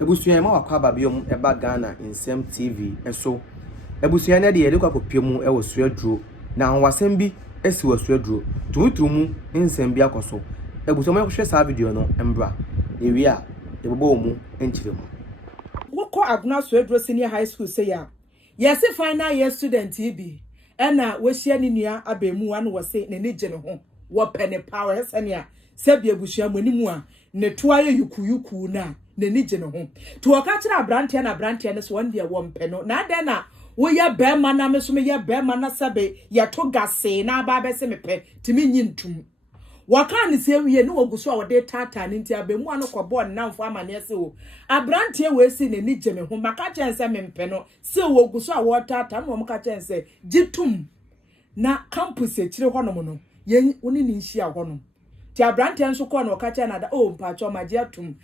Ebusua ma wakwa babiom eba Ghana Nsem TV eso. Ebusua na de yede kwa kopiemu e wo Swedru na wasem bi esi wo Swedru. Trumu nsem bi akoso. Ebusua ma hwehwe sa video no embra. Ewi a ebebo mu enchire mu. Woko Agona Swedru Senior High School say ya. Yes, final year student bi. Ena we hia ni nua abemu anu wo se ne gye ne ho. Wo pene power hesania. Sebi ebusua mu animu a ne toaye yuku na ne gye ne ho. To waka kira abrante na abrante ne so won de wo mpe no. Na de na wo ya bema na me so me ya bema na sabe ya to gase na aba be se mepe timi nyintum. Waka ni se wie no oguso a wo de tata ni nti abemu anu kobo na mfo amane se o. Abrante we si ne gye me ho maka chense me mpe no. Se wo oguso a wo tata no mo ka chense gitum na campus e kire hono no. Ye woni ni nhia hono. Ti abrante nso ko na okacha na da o mpacho magiatum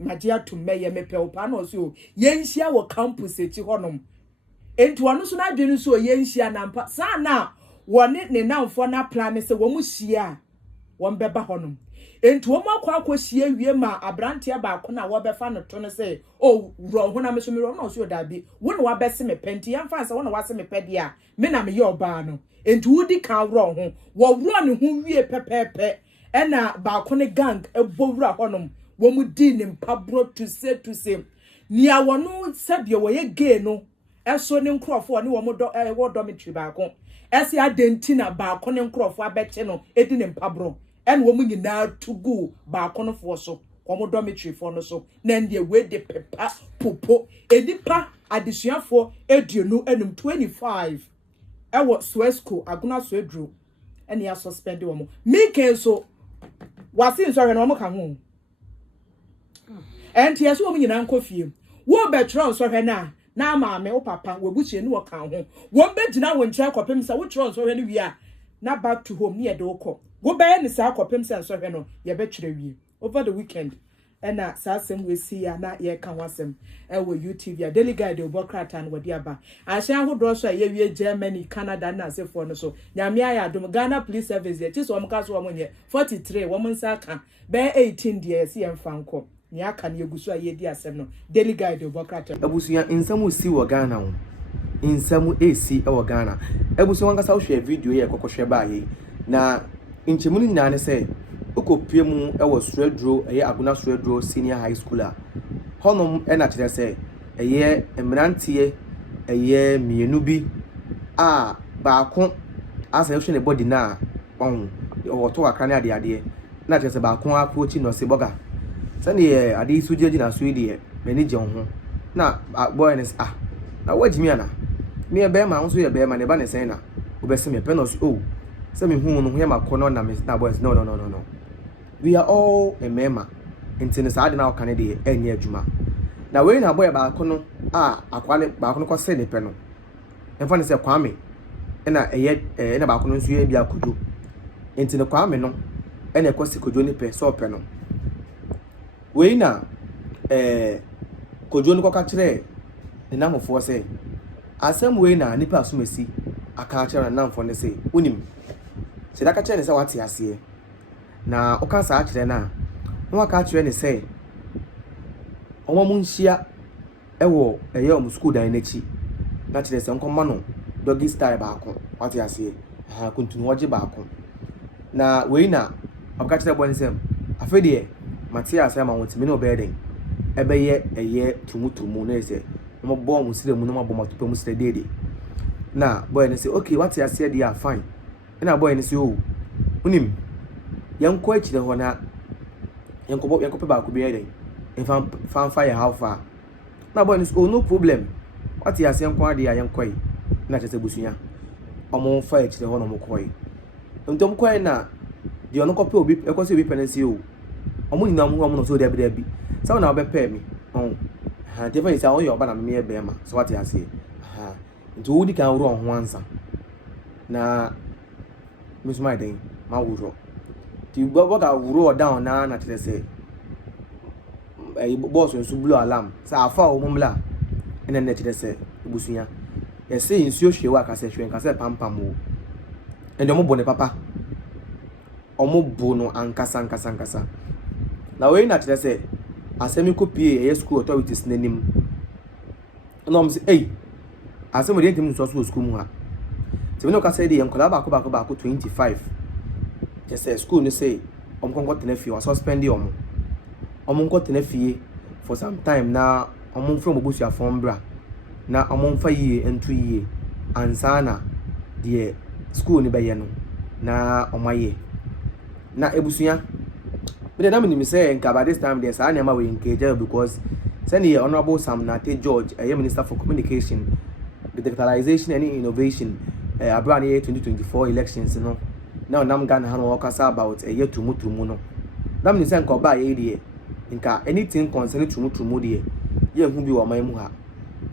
magiatum meye mepe opa na so yenhia wo campus echi honom enti wonu so na adwenu so yenhia na mpa sa na woni ne namfo na plan se wo mu hia won beba honom enti wo mu akwa hia wie ma abrante ba ko na wo befa no to no se o ro ho na me so me ro na so da bi wo na wa bese me penti yamfa se wo na wa se me pedi a me na me ye oba no enti wudi kan ro ho wo ro ne ho wie pepepe ena ba kone gang ebowura honom wo mu di ne mpabro to say nia wono sabia wo ye gay no eso ne nkrofo ne wo mo do wo dormitory ba ko ese adentina ba kone nkrofo abeche no edi ne mpabro en wo mu nyina tugu ba kono fo so wo mo dormitory fo no so na ndie we de pepa popo edipa adesuafo eduonu enum 25 ewo Swesco Agona Swedru ene ya suspend wo mo mi kenso wasi nsɔhwɛ na ɔmo ka ho enti yeso ɔmo nyina nkɔfie wo betro nsɔhwɛ na maame wo papa wo buchie ne wo ka ho wo begina wo nkyɛ kɔpem sɛ wo tro nsɔhwɛ no wie a na back to home ne yɛ de wokɔ wo bɛyɛ ne saa kɔpem sɛ nsɔhwɛ no yɛ betwere wie over the weekend ɛna saa asɛm we see ya na yɛ ka wasɛm ɛwɔ YouTube ya daily guide obokrata no wodi aba ahyan hodo so a yɛ wie Germany Canada na asefo no so nyame ayi adom Ghana Police Service yɛ tiso ɔmo ka so ɔmo nyɛ 43 wɔn nsa ka bɛ 18 deɛ yɛ si yɛn fa nkɔ ne aka ne eguso a yɛ di asɛm no daily guide obokrata Abusua nsɛm si wɔ Ghana ho nsɛm esi wɔ Ghana abusua wankasa wo hwɛ video yɛ kɔkɔhwɛ ba yɛ na nkyemu no nyina ne sɛ ukopie mu ewo Swedru Agona Swedru Senior High School a honom na kire se emrantie mienu bi a baako asa ehwe ne body na on oto akra ne ade na kire se baako approach no se boga se ne ade sujeji na suide mani je ho na boy ne na wajimi ana me e be ma nso ye be ma ne ba ne sen na obese me penos o se me hu no ho ye makono na me na boys no we are all a member intene sa ade na okane de enye adwuma na we na boy ba kono akwale ba kono ko se ne pe no emfa ne se kwame na na ba kono nso ye bia kodo intene kwame no na ko se kodo ne pe so pe no we na kodo no ko ka kire ne namofo se asem we na nipa asumasi aka kire na namfo ne se unim se da ka kire ne se wate ase na oka sa akire na waka akire ne say omo munhia ewo omo school dan nachi na kire se nkomma no doggy style baako wate ase ha kuntunu oje baako na we na oka kire bo ne sem afede Matias ama wontimi no beden ebeye Trumu na ese mo bo mo sire mu no mo bo matopa mu sire dede na boy ne say okay wate ase dey fine na boy ne say oh unim yanko akire ho na yanko pe ba ko be eden fan fire how far na boy is oh no problem what you say yanko ade yanko yi na chese busunya omo fa akire ho na mo koi ntom koi na de ono ko pe obi e ko se obi penancy o omo nyina mo no so de bi sa na obe pe mi ha de fa isa o yo ba na me e be ma so what you say ha nti wudi kan ro ho ansa na musumai den ma wuro ti gbo ga wuro down na tire se boss nso blue alarm sa afa o mumla ene na tire se busunya ye se nsuo hwewa ka se hwen ka se pampam o ende mo bo ne papa omo bo no ankasa na we na tire se asemi ko pie school authorities nanim na om say hey asemi dey ntim so school mu ha ti no ka say dey enkola ba ko 25 just say school no say konko tena fie wa suspend om nko tena fie for some time na from obusia from bra na fa yie entu yie ansana de school ni beye no na omaye na ebusuya but na me say nka by this time there's an we engage because send the honorable Sam Nate George minister for communication digitalization and innovation abroad year 2024 elections no now nam Ghana han work about year Trumu Trumu no na me say nka ba ye de nka anything concerning Trumu Trumu de ye hu bi wo man mu ha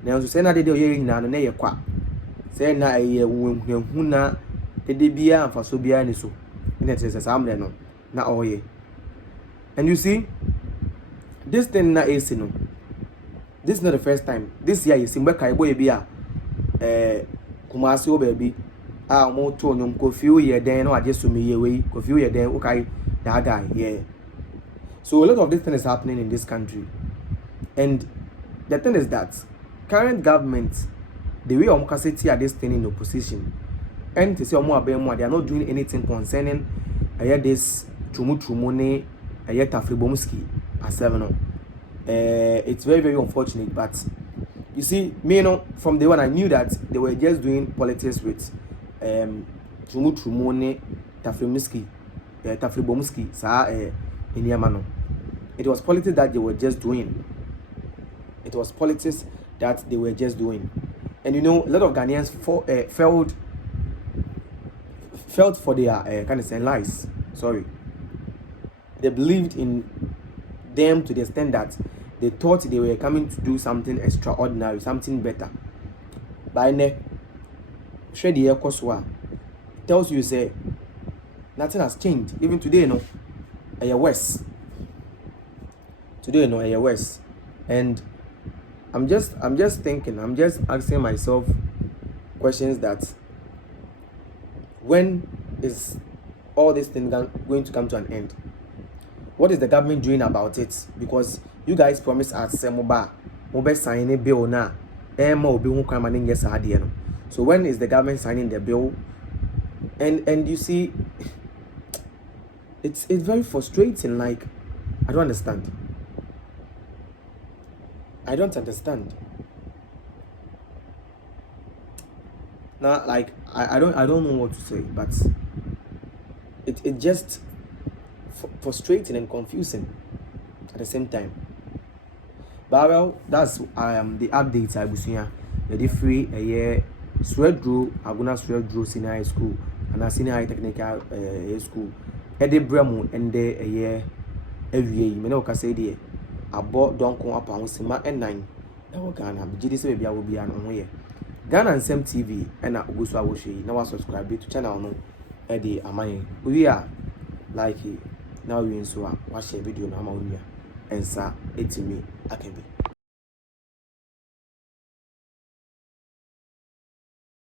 na so say na de ye nyina no na ye kwa say na ye hu na de bia amfa so bia ni so ina tese samle no na oye. And you see this thing na AC no, this is not the first time this year you see mbeka ebo bia kumasi o baby mo to nyom Kofi ye den no aje so me ye we Kofi ye den okay that guy yeah. So a lot of this thing is happening in this country, and the thing is that current government, the way omukaseti are this thing in opposition, and to say they are not doing anything concerning this Trumu Trumu ne Tafribomski as seven. It's very, very unfortunate, but you see, me, from the one I knew that they were just doing politics with Trumu Trumu ne Tafribomski sa in Yamano. It was politics that they were just doing. It was politics that they were just doing. And you know, a lot of Ghanaians felt for their kind of saying lies. Sorry. They believed in them to the extent that they thought they were coming to do something extraordinary, something better. By ne, share the Koswa tells you say nothing has changed. Even today, no, a worse. Today, no, a worse. And I'm just thinking, I'm just asking myself questions that when is all this thing going to come to an end? What is the government doing about it? Because you guys promised us mobile sign a bill now. So when is the government signing the bill? And you see, it's very frustrating. Like, I don't understand. I don't understand. Now, like, I don't know what to say, but it just frustrating and confusing at the same time. But well, that's the updates I was here. The free a year Swedru Agona Swedru Senior High School and a Senior High Technical School. Ede Bremu and a year every year. You know, can say the about don't come up on Sima and 9. Ghana, GDC maybe I will be on here. Ghana and Sam TV and I go so now subscribe to channel no Eddie Amai. We are like now we in so watch a video na and sa etimi akebi.